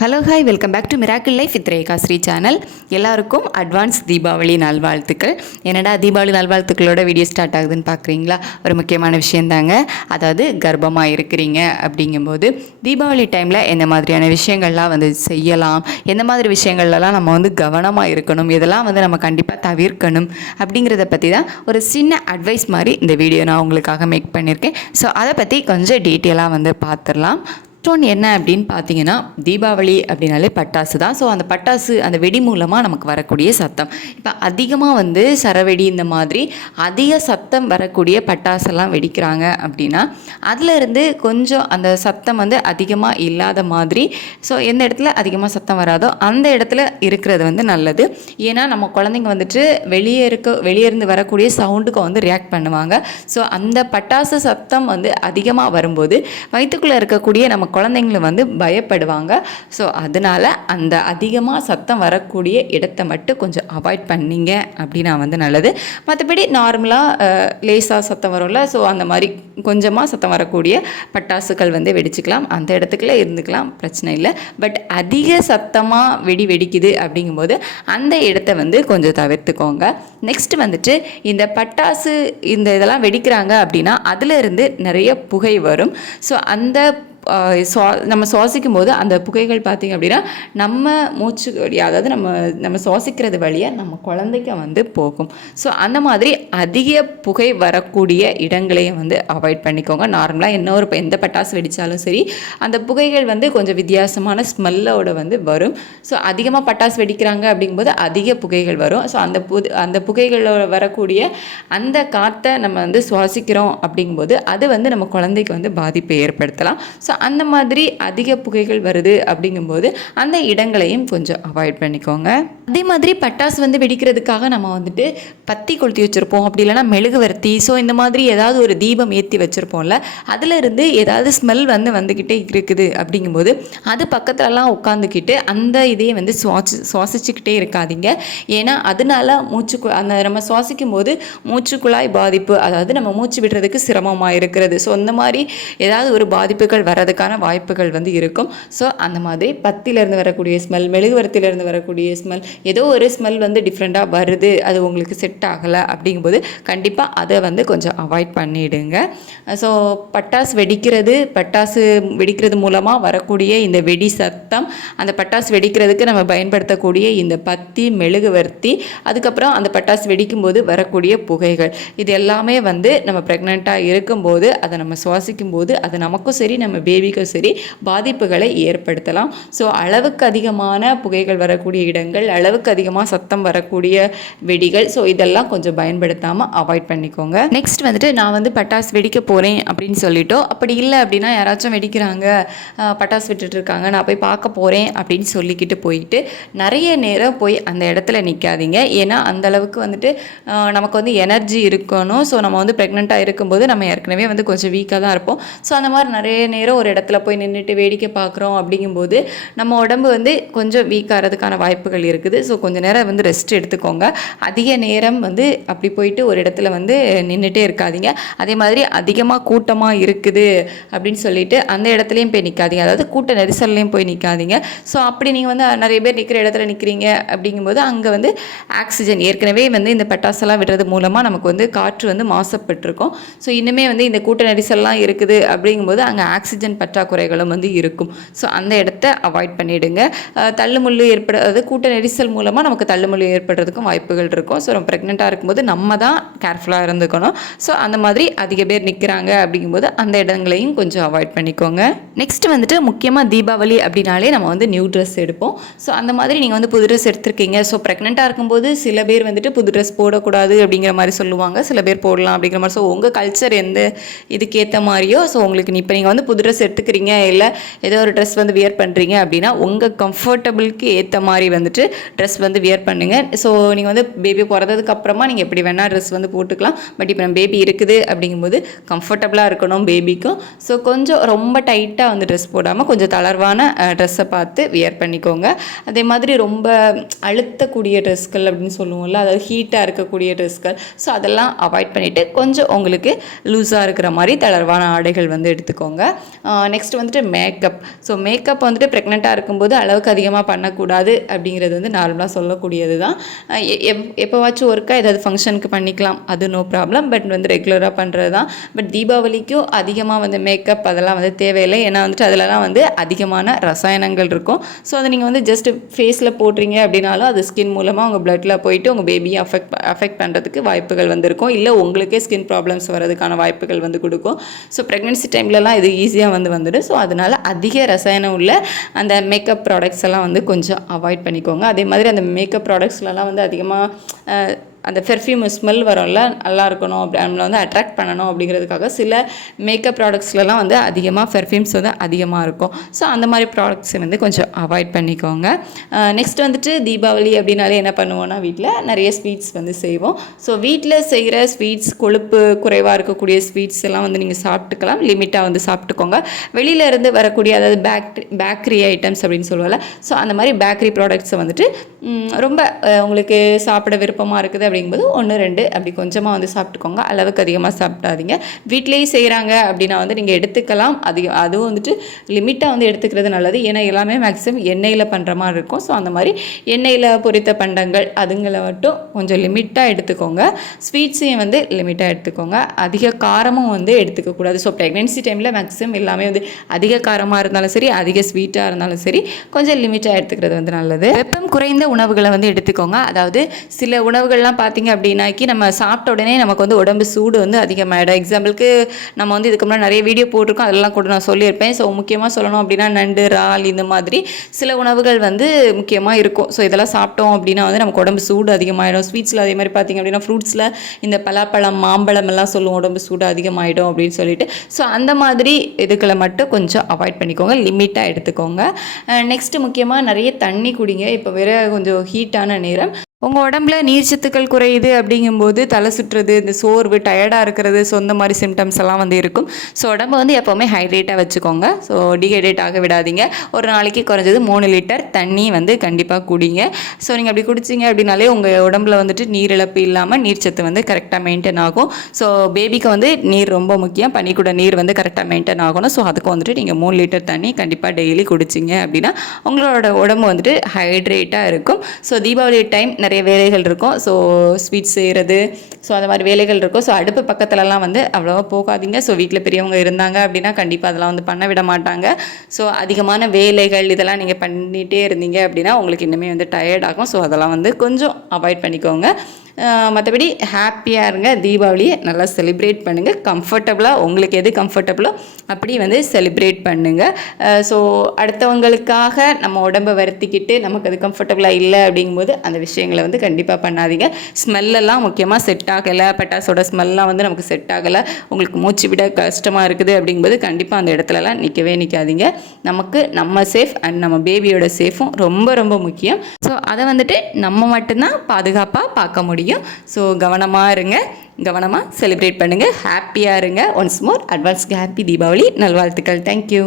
Hello hi welcome back to miracle life with Rekha Sri channel. எல்லாருக்கும் advance Deepavali நல்வாழ்த்துக்கள். என்னடா Deepavali நல்வாழ்த்துக்களோட video start ஆகுதுன்னு பார்க்குறீங்களா? ஒரு முக்கியமான விஷயந்தாங்க. அதாவது கர்ப்பமாக இருக்கிறீங்க அப்படிங்கும்போது தீபாவளி டைமில் எந்த மாதிரியான விஷயங்கள்லாம் செய்யலாம், எந்த மாதிரி விஷயங்கள்லாம் நம்ம கவனமாக இருக்கணும், இதெல்லாம் நம்ம கண்டிப்பாக தவிர்க்கணும் அப்படிங்கிறத பற்றி தான் ஒரு சின்ன அட்வைஸ் மாதிரி இந்த வீடியோ நான் உங்களுக்காக மேக் பண்ணியிருக்கேன். ஸோ அதை பற்றி கொஞ்சம் டீட்டெயிலாக பார்த்துடலாம். ஒன்று என்ன அப்படின்னு பார்த்தீங்கன்னா, தீபாவளி அப்படின்னாலே பட்டாசு தான். ஸோ அந்த பட்டாசு அந்த வெடி மூலமாக நமக்கு வரக்கூடிய சத்தம், இப்போ அதிகமாக சரவெடி இந்த மாதிரி அதிக சத்தம் வரக்கூடிய பட்டாசெல்லாம் வெடிக்கிறாங்க அப்படின்னா அதிலிருந்து கொஞ்சம் அந்த சத்தம் அதிகமாக இல்லாத மாதிரி, ஸோ எந்த இடத்துல அதிகமாக சத்தம் வராதோ அந்த இடத்துல இருக்கிறது நல்லது. ஏன்னா நம்ம குழந்தைங்க வெளியே இருந்து வரக்கூடிய சவுண்டுக்கு ரியாக்ட் பண்ணுவாங்க. ஸோ அந்த பட்டாசு சத்தம் அதிகமாக வரும்போது வயிற்றுக்குள்ளே இருக்கக்கூடிய நம்ம குழந்தைங்களை பயப்படுவாங்க. ஸோ அதனால் அந்த அதிகமாக சத்தம் வரக்கூடிய இடத்த மட்டும் கொஞ்சம் அவாய்ட் பண்ணிங்க அப்படின்னா நல்லது. மற்றபடி நார்மலாக லேசாக சத்தம் வரும்ல, ஸோ அந்த மாதிரி கொஞ்சமாக சத்தம் வரக்கூடிய பட்டாசுகள் வெடிச்சுக்கலாம், அந்த இடத்துக்குள்ளே இருந்துக்கலாம், பிரச்சனை இல்லை. பட் அதிக சத்தமாக வெடிக்குது அப்படிங்கும்போது அந்த இடத்த கொஞ்சம் தவிர்த்துக்கோங்க. நெக்ஸ்ட் இந்த பட்டாசு இதெல்லாம் வெடிக்கிறாங்க அப்படின்னா அதிலிருந்து நிறைய புகை வரும். ஸோ அந்த நம்ம சுவாசிக்கும் போது அந்த புகைகள் பார்த்திங்க அப்படின்னா நம்ம மூச்சு வழியாக, அதாவது நம்ம சுவாசிக்கிறது வழியாக நம்ம குழந்தைக்கு போகும். ஸோ அந்த மாதிரி அதிக புகை வரக்கூடிய இடங்களையும் அவாய்ட் பண்ணிக்கோங்க. நார்மலாக எந்த பட்டாசு வெடித்தாலும் சரி, அந்த புகைகள் கொஞ்சம் வித்தியாசமான ஸ்மெல்லோட வரும். ஸோ அதிகமாக பட்டாசு வெடிக்கிறாங்க அப்படிங்கும்போது அதிக புகைகள் வரும். ஸோ அந்த புகைகளோட வரக்கூடிய அந்த காற்றை நம்ம சுவாசிக்கிறோம் அப்படிங்கும்போது அது நம்ம குழந்தைக்கு பாதிப்பை ஏற்படுத்தலாம். ஸோ அந்த மாதிரி அதிக புகைகள் வருது அப்படிங்கும்போது அந்த இடங்களையும் கொஞ்சம் அவாய்ட் பண்ணிக்கோங்க. அதே மாதிரி பட்டாசு வெடிக்கிறதுக்காக நம்ம பத்தி கொளுத்தி வச்சுருப்போம், அப்படி இல்லைனா மெழுகுவர்த்தி, ஸோ இந்த மாதிரி ஏதாவது ஒரு தீபம் ஏற்றி வச்சுருப்போம்ல, அதிலிருந்து ஏதாவது ஸ்மெல் வந்துக்கிட்டே இருக்குது அப்படிங்கும்போது அது பக்கத்துலலாம் உட்காந்துக்கிட்டு அந்த இதையே சுவாசிச்சுக்கிட்டே இருக்காதீங்க. ஏன்னா அதனால நம்ம சுவாசிக்கும் போது மூச்சுக்குழாய் பாதிப்பு, அதாவது நம்ம மூச்சு விடுறதுக்கு சிரமமாக இருக்கிறது, ஸோ அந்த மாதிரி ஏதாவது ஒரு பாதிப்புகள் வரதுக்கான வாய்ப்புகள் இருக்கும். ஸோ அந்த மாதிரி பத்தியிலேருந்து வரக்கூடிய ஸ்மெல், மெழுகுவர்த்தியிலேருந்து வரக்கூடிய ஸ்மெல், ஏதோ ஒரு ஸ்மெல் டிஃப்ரெண்ட்டாக வருது, அது உங்களுக்கு செட் ஆகலை அப்படிங்கும்போது கண்டிப்பாக அதை கொஞ்சம் அவாய்ட் பண்ணிவிடுங்க. ஸோ பட்டாசு வெடிக்கிறது மூலமாக வரக்கூடிய இந்த வெடி சத்தம், அந்த பட்டாசு வெடிக்கிறதுக்கு நம்ம பயன்படுத்தக்கூடிய இந்த பத்தி, மெழுகுவர்த்தி, அதுக்கப்புறம் அந்த பட்டாசு வெடிக்கும்போது வரக்கூடிய புகைகள், இது எல்லாமே நம்ம ப்ரெக்னெண்ட்டாக இருக்கும்போது அதை நம்ம சுவாசிக்கும் போது அது நமக்கும் சரி நம்ம பேபிக்கும் சரி பாதிப்புகளை ஏற்படுத்தலாம். ஸோ அளவுக்கு அதிகமான புகைகள் வரக்கூடிய இடங்கள், அளவுக்கு அதிகமாக சத்தம் வரக்கூடிய வெடிகள், ஸோ இதெல்லாம் கொஞ்சம் பயன்படுத்தாமல் அவாய்ட் பண்ணிக்கோங்க. நெக்ஸ்ட் நான் பட்டாசு வெடிக்க போகிறேன் அப்படின்னு சொல்லிட்டோம், அப்படி இல்லை அப்படின்னா யாராச்சும் வெடிக்கிறாங்க, பட்டாசு விட்டுட்டு இருக்காங்க, நான் போய் பார்க்க போகிறேன் அப்படின்னு சொல்லிக்கிட்டு போயிட்டு நிறைய நேரம் போய் அந்த இடத்துல நிற்காதீங்க. ஏன்னா அந்தளவுக்கு நமக்கு எனர்ஜி இருக்கணும். ஸோ நம்ம ப்ரெக்னெண்ட்டாக இருக்கும்போது நம்ம ஏற்கனவே கொஞ்சம் வீக்காக தான் இருப்போம். ஸோ அந்த மாதிரி நிறைய நேரம் ஒரு இடத்துல போய் நின்றுட்டு வேடிக்கை பார்க்குறோம் அப்படிங்கும்போது நம்ம உடம்பு கொஞ்சம் வீக் ஆகிறதுக்கான வாய்ப்புகள் இருக்குது. ஸோ கொஞ்சம் நேரம் ரெஸ்ட் எடுத்துக்கோங்க. அதிக நேரம் அப்படி போயிட்டு ஒரு இடத்துல நின்றுட்டே இருக்காதீங்க. அதே மாதிரி அதிகமாக கூட்டமாக இருக்குது அப்படின்னு சொல்லிட்டு அந்த இடத்துலையும் போய் நிற்காதீங்க, அதாவது கூட்ட நெரிசல்லையும் போய் நிற்காதீங்க. ஸோ அப்படி நீங்கள் நிறைய பேர் நிற்கிற இடத்துல நிற்கிறீங்க அப்படிங்கும்போது அங்கே ஆக்சிஜன் ஏற்கனவே இந்த பட்டாசெல்லாம் விடுறது மூலமாக நமக்கு காற்று மாசுப்பட்டிருக்கும். ஸோ இன்னுமே இந்த கூட்ட நெரிசல்லாம் இருக்குது அப்படிங்கும்போது அங்கே ஆக்சிஜன் பற்றாக்குறைகளும் இருக்கும். ஸோ அந்த இடத்த அவாய்ட் பண்ணிவிடுங்க. தள்ளுமுள்ளு அதாவது கூட்ட நெரிசல் மூலமாக நமக்கு தள்ளுமுள்ளு ஏற்படுறதுக்கும் வாய்ப்புகள் இருக்கும். ஸோ நம்ம ப்ரெக்னெண்ட்டாக இருக்கும்போது நம்ம தான் கேர்ஃபுல்லாக இருந்துக்கணும். ஸோ அந்த மாதிரி அதிக பேர் நிற்கிறாங்க அப்படிங்கும்போது அந்த இடங்களையும் கொஞ்சம் அவாய்ட் பண்ணிக்கோங்க. நெக்ஸ்ட் முக்கியமாக தீபாவளி அப்படின்னாலே நம்ம நியூ ட்ரெஸ் எடுப்போம். ஸோ அந்த மாதிரி நீங்கள் புது ட்ரெஸ் எடுத்திருக்கீங்க. ஸோ ப்ரெக்னெண்ட்டாக இருக்கும்போது சில பேர் புது ட்ரெஸ் போடக்கூடாது அப்படிங்கிற மாதிரி சொல்லுவாங்க, சில பேர் போடலாம் அப்படிங்கிற மாதிரி. ஸோ உங்கள் கல்ச்சர் எந்த இதுக்கேற்ற மாதிரியோ, ஸோ உங்களுக்கு இப்போ நீங்கள் புது ட்ரெஸ் எடுத்துக்கிறீங்க, இல்லை ஏதோ ஒரு ட்ரெஸ் வியர் பண்ணுறீங்க அப்படின்னா உங்கள் கம்ஃபர்டபுளுக்கு ஏற்ற மாதிரி ட்ரெஸ் வியர் பண்ணுங்கள். ஸோ நீங்கள் பேபி பிறந்ததுக்கு அப்புறமா நீங்கள் எப்படி வேணால் ட்ரெஸ் போட்டுக்கலாம். பட் இப்போ நம்ம பேபி இருக்குது அப்படிங்கும்போது கம்ஃபர்டபுளாக இருக்கணும் பேபிக்கும். ஸோ கொஞ்சம் ரொம்ப டைட்டாக ட்ரெஸ் போடாமல் கொஞ்சம் தளர்வான ட்ரெஸ்ஸை பார்த்து வியர் பண்ணிக்கோங்க. அதே மாதிரி ரொம்ப அழுத்தக்கூடிய ட்ரெஸ்கள் அப்படின்னு சொல்லுவோம்ல, அதாவது ஹீட்டாக இருக்கக்கூடிய ட்ரெஸ்கள், ஸோ அதெல்லாம் அவாய்ட் பண்ணிவிட்டு கொஞ்சம் உங்களுக்கு லூஸாக இருக்கிற மாதிரி தளர்வான ஆடைகள் எடுத்துக்கோங்க. நெக்ஸ்ட் வந்துட்டு மேக்கப். ஸோ மேக்கப் வந்துட்டு ப்ரெக்னெண்ட்டாக இருக்கும்போது அளவுக்கு அதிகமாக பண்ணக்கூடாது அப்படிங்கிறது வந்து நார்மலாக சொல்லக்கூடியது தான். எப்போவாச்சும் ஒருக்கா ஏதாவது ஃபங்க்ஷனுக்கு பண்ணிக்கலாம், அது நோ ப்ராப்ளம். பட் வந்து ரெகுலராக பண்ணுறது தான். பட் தீபாவளிக்கும் அதிகமாக வந்து மேக்கப் அதெல்லாம் வந்து தேவையில்லை. ஏன்னா வந்துட்டு அதிலலாம் வந்து அதிகமான ரசாயனங்கள் இருக்கும். ஸோ அதை நீங்கள் வந்து ஜஸ்ட் ஃபேஸில் போடுறீங்க அப்படின்னாலும் அது ஸ்கின் மூலமாக உங்கள் ப்ளட்டில் போயிட்டு உங்கள் பேபியை அஃபெக்ட் பண்ணுறதுக்கு வாய்ப்புகள் வந்து இருக்கும். இல்லை உங்களுக்கே ஸ்கின் ப்ராப்ளம்ஸ் வரதுக்கான வாய்ப்புகள் வந்து கொடுக்கும். ஸோ ப்ரெக்னென்சி டைம்லலாம் இது ஈஸியாக வந்து வந்துடும். ஸோ அதனால் அதிக ரசாயனம் உள்ள அந்த மேக்கப் ப்ராடக்ட்ஸ் எல்லாம் வந்து கொஞ்சம் அவாய்ட் பண்ணிக்கோங்க. அதே மாதிரி அந்த மேக்கப் ப்ராடக்ட்ஸ்லாம் வந்து அதிகமாக அந்த பெர்ஃப்யூம் ஸ்மெல் வரும்ல, நல்லா இருக்கணும் அப்படி நம்மளை வந்து அட்ராக்ட் பண்ணணும் அப்படிங்கிறதுக்காக சில மேக்கப் ப்ராடக்ட்ஸ்லாம் வந்து அதிகமாக பெர்ஃப்யூம்ஸ் வந்து அதிகமாக இருக்கும். ஸோ அந்த மாதிரி ப்ராடக்ட்ஸை வந்து கொஞ்சம் அவாய்ட் பண்ணிக்கோங்க. நெக்ஸ்ட் வந்துட்டு தீபாவளி அப்படின்னாலே என்ன பண்ணுவோன்னா வீட்டில் நிறைய ஸ்வீட்ஸ் வந்து செய்வோம். ஸோ வீட்டில் செய்கிற ஸ்வீட்ஸ் கொழுப்பு குறைவாக இருக்கக்கூடிய ஸ்வீட்ஸ் எல்லாம் வந்து நீங்கள் சாப்பிட்டுக்கலாம், லிமிட்டாக வந்து சாப்பிட்டுக்கோங்க. வெளியில் இருந்து வரக்கூடிய அதாவது பேக்கரி ஐட்டம்ஸ் அப்படின்னு சொல்லுவாங்க. ஸோ அந்த மாதிரி பேக்கரி ப்ராடக்ட்ஸை வந்துட்டு ரொம்ப உங்களுக்கு சாப்பிட விருப்பமாக இருக்குது அப்படிங்கும்போது 1-2 அப்படி கொஞ்சமாக வந்து சாப்பிட்டுக்கோங்க. அளவுக்கு அதிகமாக சாப்பிடாதீங்க. வீட்டிலேயே செய்கிறாங்க அப்படின்னா வந்து நீங்கள் எடுத்துக்கலாம். அதுவும் வந்துட்டு லிமிட்டாக வந்து எடுத்துக்கிறது நல்லது. ஏன்னா எல்லாமே மேக்ஸிமம் எண்ணெயில் பண்ணுற மாதிரி இருக்கும். ஸோ அந்த மாதிரி எண்ணெயில் பொரித்த பண்டங்கள் அதுங்களை மட்டும் கொஞ்சம் லிமிட்டாக எடுத்துக்கோங்க. ஸ்வீட்ஸையும் வந்து லிமிட்டாக எடுத்துக்கோங்க. அதிக காரமும் வந்து எடுத்துக்கக்கூடாது. ஸோ ப்ரெக்னென்சி டைமில் மேக்ஸிமம் எல்லாமே வந்து அதிக காரமாக இருந்தாலும் சரி, அதிக ஸ்வீட்டாக இருந்தாலும் சரி, கொஞ்சம் லிமிட்டாக எடுத்துக்கிறது வந்து நல்லது. வெப்பம் குறைந்த உணவுகளை வந்து எடுத்துக்கோங்க. அதாவது சில உணவுகள்லாம் பார்த்திங்க அப்படின்னாக்கி நம்ம சாப்பிட்ட உடனே நமக்கு வந்து உடம்பு சூடு வந்து அதிகமாகிடும். எக்ஸாம்பிளுக்கு நம்ம வந்து இதுக்கு முன்னாடி நிறைய வீடியோ போட்டிருக்கோம், அதெல்லாம் கூட நான் சொல்லியிருப்பேன். ஸோ முக்கியமாக சொல்லணும் அப்படின்னா நண்டு, இறால் இந்த மாதிரி சில உணவுகள் வந்து முக்கியமாக இருக்கும். ஸோ இதெல்லாம் சாப்பிட்டோம் அப்படின்னா வந்து நமக்கு உடம்பு சூடு அதிகமாகிடும். ஸ்வீட்ஸில் அதே மாதிரி பார்த்திங்க அப்படின்னா ஃப்ரூட்ஸில் இந்த பலாப்பழம், மாம்பழம் எல்லாம் சொல்லுவோம் உடம்பு சூடு அதிகமாகிடும் அப்படின்னு சொல்லிட்டு. ஸோ அந்த மாதிரி இதுக்களை மட்டும் கொஞ்சம் அவாய்ட் பண்ணிக்கோங்க, லிமிட்டாக எடுத்துக்கோங்க. நெக்ஸ்ட்டு முக்கியமாக நிறைய தண்ணி குடிங்க. இப்போ வேறு கொஞ்சம் ஹீட்டான நேரம். உங்கள் உடம்புல நீர்ச்சத்துக்கள் குறையுது அப்படிங்கும்போது தலை சுற்றுறது, இந்த சோர்வு, டயர்டாக இருக்கிறது, ஸோ இந்த மாதிரி சிம்டம்ஸ் எல்லாம் வந்து இருக்கும். ஸோ உடம்பை வந்து எப்போவுமே ஹைட்ரேட்டாக வச்சுக்கோங்க. ஸோ டீஹைட்ரேட் ஆக விடாதீங்க. ஒரு நாளைக்கு குறைஞ்சது 3 லிட்டர் தண்ணி வந்து கண்டிப்பாக குடிங்க. ஸோ நீங்கள் அப்படி குடிச்சிங்க அப்படின்னாலே உங்கள் உடம்புல வந்துட்டு நீர் இழப்பு இல்லாமல் நீர்ச்சத்து வந்து கரெக்டாக மெயின்டைன் ஆகும். ஸோ பேபிக்கு வந்து நீர் ரொம்ப முக்கியம். பனிக்கூட நீர் வந்து கரெக்டாக மெயின்டைன் ஆகணும். ஸோ அதுக்கு வந்துட்டு நீங்கள் 3 லிட்டர் தண்ணி கண்டிப்பாக டெய்லி குடிச்சிங்க அப்படின்னா உங்களோட உடம்பு வந்துட்டு ஹைட்ரேட்டாக இருக்கும். ஸோ தீபாவளி டைம் நிறைய வேலைகள் இருக்கும். ஸோ ஸ்வீட் செய்கிறது, ஸோ அந்த மாதிரி வேலைகள் இருக்கும். ஸோ அடுப்பு பக்கத்துலலாம் வந்து அவ்வளோவா போகாதீங்க. ஸோ வீட்டில் பெரியவங்க இருந்தாங்க அப்படின்னா கண்டிப்பாக அதெல்லாம் வந்து பண்ண விட மாட்டாங்க. ஸோ அதிகமான வேலைகள் இதெல்லாம் நீங்கள் பண்ணிகிட்டே இருந்தீங்க அப்படின்னா உங்களுக்கு இன்னுமே வந்து டயர்ட் ஆகும். ஸோ அதெல்லாம் வந்து கொஞ்சம் அவாய்ட் பண்ணிக்கோங்க. மற்றபடி ஹாப்பியாக இருங்க. தீபாவளியை நல்லா செலிப்ரேட் பண்ணுங்கள். கம்ஃபர்டபுளாக உங்களுக்கு எது கம்ஃபர்டபுளோ அப்படி வந்து செலிப்ரேட் பண்ணுங்கள். ஸோ அடுத்தவங்களுக்காக நம்ம உடம்பை வருத்திக்கிட்டு நமக்கு அது கம்ஃபர்டபுளாக இல்லை அப்படிங்கும்போது அந்த விஷயங்களை வந்து கண்டிப்பாக பண்ணாதீங்க. ஸ்மெல்லெல்லாம் முக்கியமாக செட் ஆகலை, பட்டாசோட ஸ்மெல்லாம் வந்து நமக்கு செட் ஆகலை, உங்களுக்கு மூச்சு விட கஷ்டமாக இருக்குது அப்படிங்கும்போது கண்டிப்பாக அந்த இடத்துலலாம் நிற்காதீங்க. நமக்கு நம்ம சேஃப் அண்ட் நம்ம பேபியோட சேஃபும் ரொம்ப ரொம்ப முக்கியம். ஸோ அதை வந்துட்டு நம்ம மட்டும்தான் பாதுகாப்பாக பார்க்க முடியும். ஸோ கவனமாக இருங்க, கவனமாக செலிப்ரேட் பண்ணுங்கள், ஹாப்பியாக இருங்க. ஒன்ஸ் மோர் அட்வான்ஸ்க்கு ஹாப்பி தீபாவளி நல்வாழ்த்துக்கள். தேங்க்யூ.